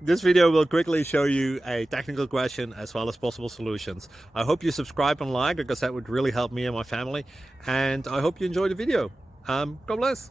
This video will quickly show you a technical question as well as possible solutions. I hope you subscribe and like, because that would really help me and my family. And I hope you enjoy the video. God bless.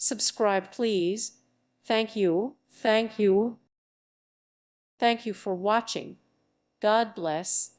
Subscribe, please. Thank you. Thank you. Thank you for watching. God bless.